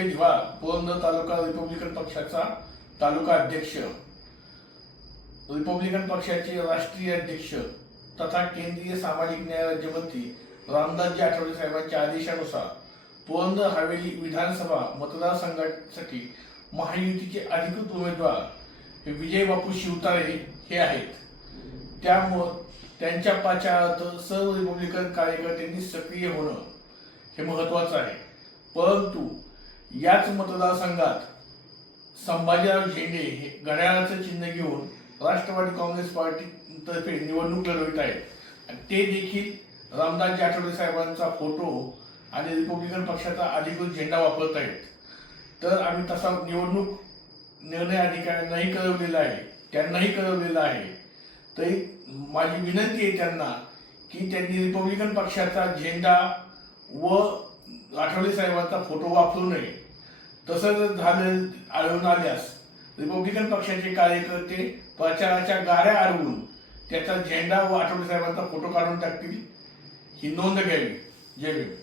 जय निवार मी पुरंदर तालुका Republican पक्षाचा तालुका अध्यक्ष. Republican पक्षाचे राष्ट्रीय अध्यक्ष तथा केंद्रीय सामाजिक न्याय राज्यमंत्री रामदासजी आठवले साहेबांच्या आदेशानुसार पुरंदर हवेली विधानसभा मतदारसंघासाठी महायुतीचे अधिकृत उमेदवार हे विजय बापू शिवतारे हे आहेत. त्यामुळं त्यांच्या पाचारात सर्व रिपब्लिकन कार्यकर्त्यांनी सक्रिय होणं हे महत्वाचं आहे. परंतु याच मतदारसंघात संभाजीराव झेंडे हे घड्याळाचं चिन्ह घेऊन राष्ट्रवादी काँग्रेस पार्टीतर्फे निवडणूक लढवित आहेत. ते देखील रामदासजी आठवले साहेबांचा फोटो आणि रिपब्लिकन पक्षाचा अधिकृत झेंडा वापरत आहेत. तर आम्ही तसा निवडणूक निर्णय अधिकाऱ्यांनाही कळवलेला आहे. त्यांनाही कळवलेला आहे. तरी माझी विनंती आहे त्यांना की त्यांनी रिपब्लिकन पक्षाचा झेंडा व आठवले साहेबांचा फोटो वापरू नये. तसं जर झालं आढळून आल्यास रिपब्लिकन पक्षाचे कार्यकर्ते प्रचाराच्या गाड्या अडवून त्याचा झेंडा व आठवले साहेबांचा फोटो काढून टाकतील. ही नोंद घ्यावी. जय भीम.